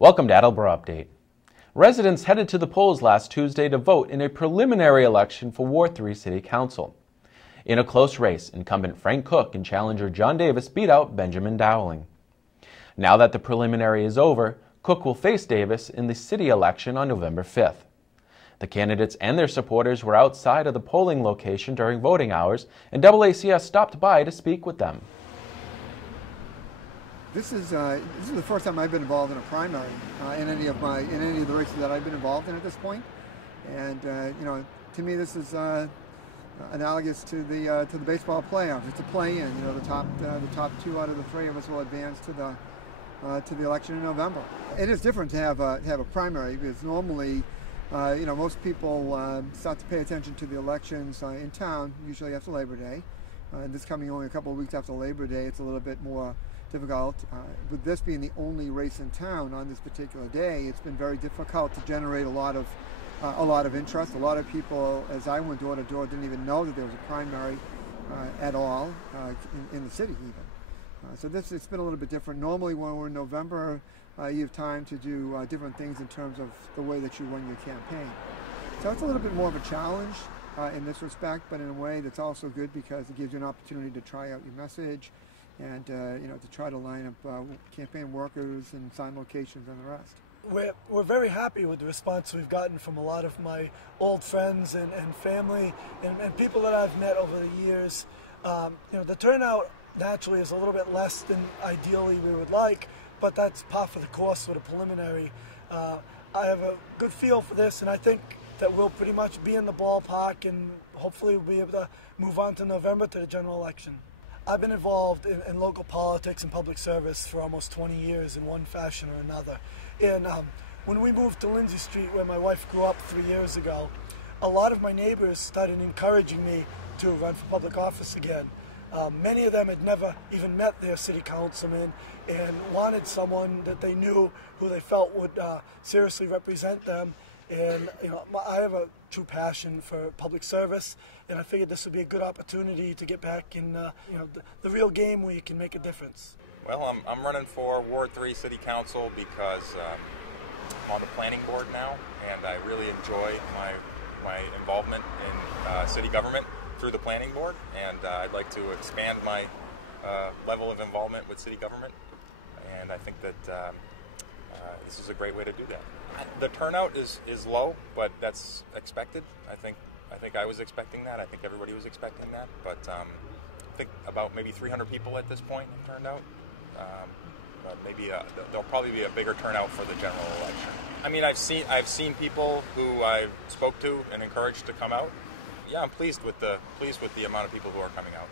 Welcome to Attleboro Update. Residents headed to the polls last Tuesday to vote in a preliminary election for Ward 3 City Council. In a close race, incumbent Frank Cook and challenger John Davis beat out Benjamin Dowling. Now that the preliminary is over, Cook will face Davis in the city election on November 5th. The candidates and their supporters were outside of the polling location during voting hours, and AACS stopped by to speak with them. This is the first time I've been involved in a primary in any of the races that I've been involved in at this point, and to me this is analogous to the baseball playoffs. It's a play-in. The top two out of the three of us will advance to the election in November. It is different to have a primary because normally most people start to pay attention to the elections in town usually after Labor Day. And this coming only a couple of weeks after Labor Day, it's a little bit more difficult. With this being the only race in town on this particular day, it's been very difficult to generate a lot of interest. A lot of people, as I went door to door, didn't even know that there was a primary at all in the city even. So it's been a little bit different. Normally when we're in November, you have time to do different things in terms of the way that you run your campaign. So it's a little bit more of a challenge in this respect, but in a way that's also good because it gives you an opportunity to try out your message and to try to line up campaign workers and sign locations and the rest. We're very happy with the response we've gotten from a lot of my old friends and family and people that I've met over the years. The turnout naturally is a little bit less than ideally we would like, but that's par for the course with a preliminary. I have a good feel for this, and I think that we'll pretty much be in the ballpark, and hopefully we'll be able to move on to November to the general election. I've been involved in local politics and public service for almost 20 years in one fashion or another. And when we moved to Lindsay Street, where my wife grew up 3 years ago, a lot of my neighbors started encouraging me to run for public office again. Many of them had never even met their city councilman and wanted someone that they knew who they felt would seriously represent them. And I have a true passion for public service, and I figured this would be a good opportunity to get back in the real game where you can make a difference. Well, I'm running for Ward 3 City Council because I'm on the planning board now, and I really enjoy my involvement in city government through the planning board, and I'd like to expand my level of involvement with city government, and I think that this is a great way to do that. The turnout is low, but that's expected. I think I was expecting that. I think everybody was expecting that. But I think about maybe 300 people at this point have turned out. But maybe there'll probably be a bigger turnout for the general election. I mean, I've seen people who I spoke to and encouraged to come out. Yeah, I'm pleased with the amount of people who are coming out.